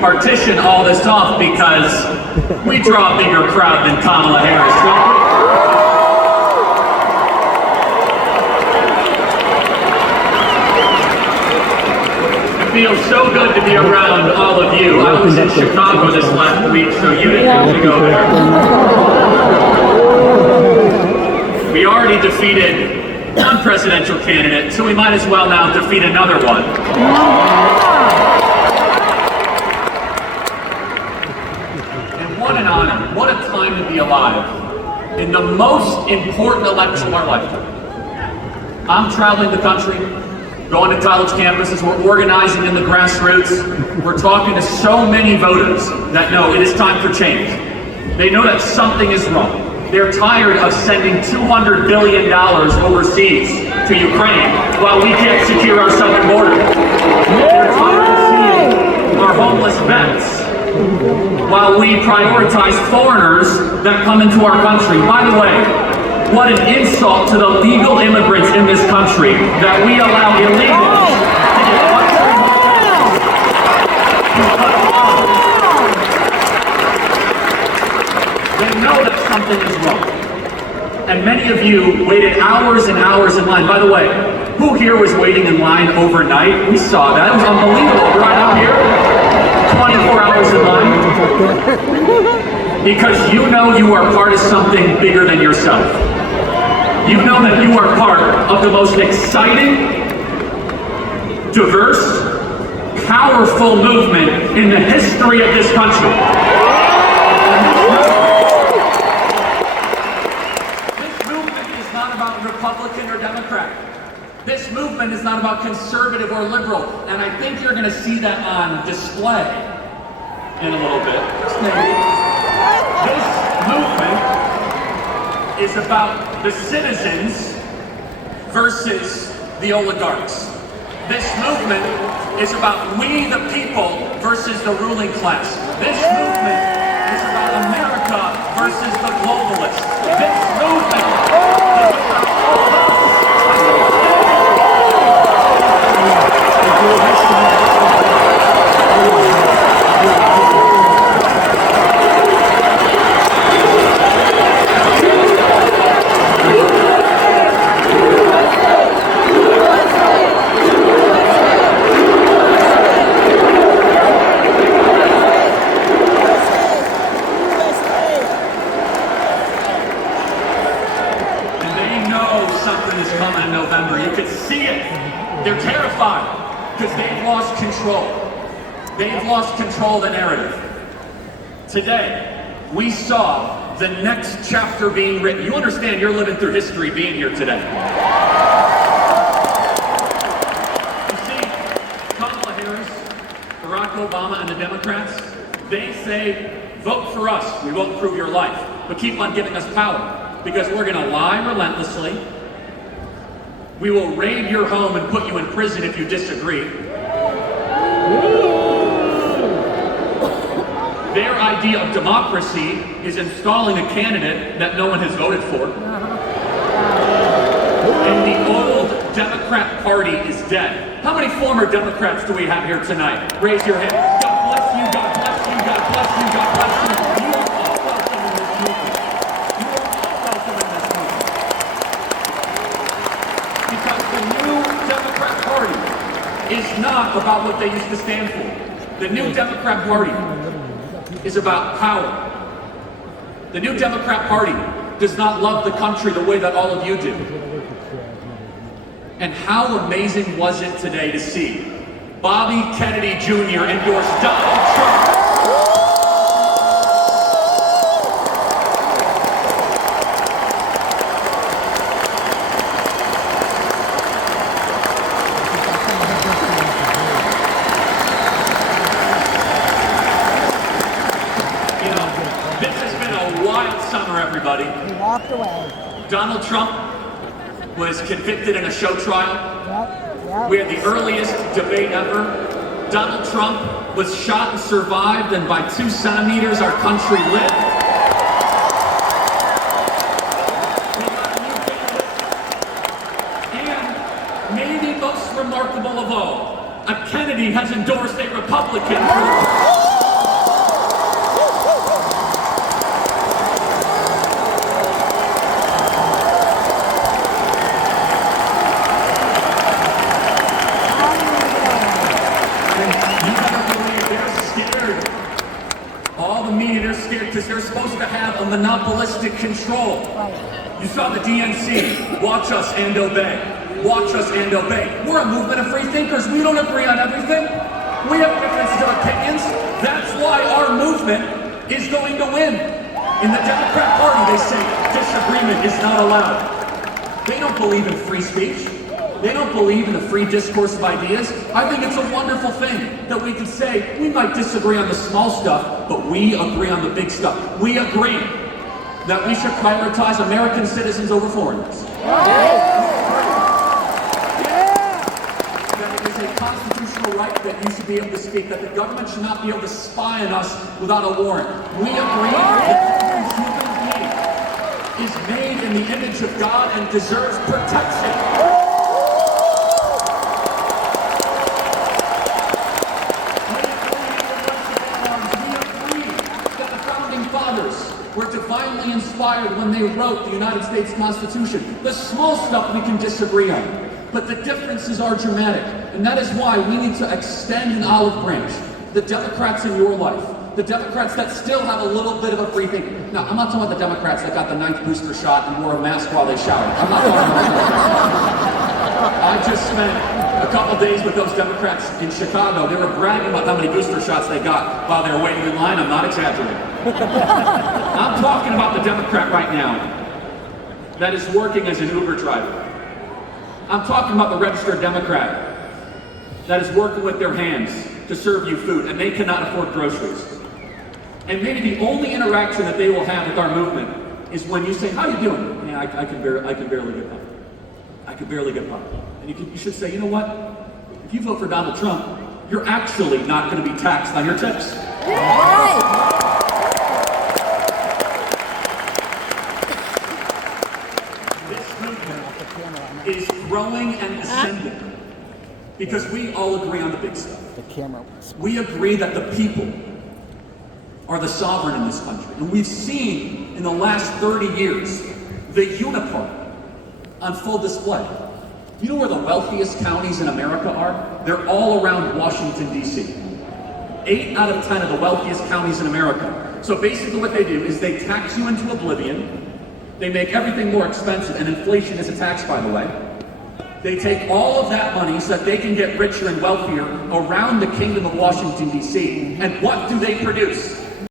partition all this off because we draw a bigger crowd than Kamala Harris, don't we? It feels so good to be around all of you. I was in Chicago this last week, so you didn't have to go there. We already defeated one presidential candidate, so we might as well now defeat another one. And what an honor, what a time to be alive in the most important election of our lifetime. I'm traveling the country, going to college campuses, we're organizing in the grassroots, we're talking to so many voters that know it is time for change. They know that something is wrong. They're tired of sending $200 billion overseas to Ukraine while we can't secure our southern border. They're tired of seeing our homeless vets while we prioritize foreigners that come into our country. By the way, what an insult to the legal immigrants in this country that we allow illegals to get luxury hotels. They know that something is wrong. And many of you waited hours and hours in line. By the way, who here was waiting in line overnight? We saw that. It was unbelievable. Right up here, 24 hours in line. Because you know you are part of something bigger than yourself. You know that you are part of the most exciting, diverse, powerful movement in the history of this country. Republican or Democrat. This movement is not about conservative or liberal, and I think you're going to see that on display in a little bit. This movement is about the citizens versus the oligarchs. This movement is about we the people versus the ruling class. This movement is about America versus the globalists. This movement is about something is coming in November. You can see it. They're terrified because they've lost control. They've lost control of the narrative. Today, we saw the next chapter being written. You understand you're living through history being here today. You see, Kamala Harris, Barack Obama, and the Democrats, they say, vote for us. We won't improve your life, but keep on giving us power. Because we're going to lie relentlessly. We will raid your home and put you in prison if you disagree. Their idea of democracy is installing a candidate that no one has voted for. And the old Democrat Party is dead. How many former Democrats do we have here tonight? Raise your hand. God bless you, God bless you, God bless you, God bless you. You are all welcome in this movement. Because the new Democrat Party is not about what they used to stand for. The new Democrat Party is about power. The new Democrat Party does not love the country the way that all of you do. And how amazing was it today to see Bobby Kennedy Jr. endorse Donald Trump? Summer, everybody. He walked away. Donald Trump was convicted in a show trial. Yep. We had the earliest debate ever. Donald Trump was shot and survived, and by 2 centimeters, our country lived. And maybe most remarkable of all, a Kennedy has endorsed a Republican. scared because they're supposed to have a monopolistic control. Right. You saw the DNC, watch us and obey. Watch us and obey. We're a movement of free thinkers. We don't agree on everything. We have differences of opinions. That's why our movement is going to win. In the Democrat Party, they say disagreement is not allowed. They don't believe in free speech. They don't believe in the free discourse of ideas. I think it's a wonderful thing that we can say we might disagree on the small stuff, but we agree on the big stuff. We agree that we should prioritize American citizens over foreigners. That it is a constitutional right that you should be able to speak, that the government should not be able to spy on us without a warrant. We agree that every human being is made in the image of God and deserves protection. Were divinely inspired when they wrote the United States Constitution. The small stuff we can disagree on, but the differences are dramatic, and that is why we need to extend an olive branch. The Democrats in your life, the Democrats that still have a little bit of a free thinking. Now, I'm not talking about the Democrats that got the 9th booster shot and wore a mask while they showered. I'm not talking about that. I just spent a couple days with those Democrats in Chicago. They were bragging about how many booster shots they got while they were waiting in line. I'm not exaggerating. I'm talking about the Democrat right now that is working as an Uber driver. I'm talking about the registered Democrat that is working with their hands to serve you food, and they cannot afford groceries. And maybe the only interaction that they will have with our movement is when you say, "How you doing?" "Yeah, I can barely get by. I can barely get by." And you should say, "You know what? If you vote for Donald Trump, you're actually not going to be taxed on your tips." Right. Is growing and ascending because we all agree on the big stuff. The camera. We agree that the people are the sovereign in this country. And we've seen in the last 30 years the uniparty on full display. You know where the wealthiest counties in America are? They're all around Washington, D.C. 8 out of 10 of the wealthiest counties in America. So basically what they do is they tax you into oblivion. They make everything more expensive, and inflation is a tax, by the way. They take all of that money so that they can get richer and wealthier around the kingdom of Washington, D.C. And what do they produce?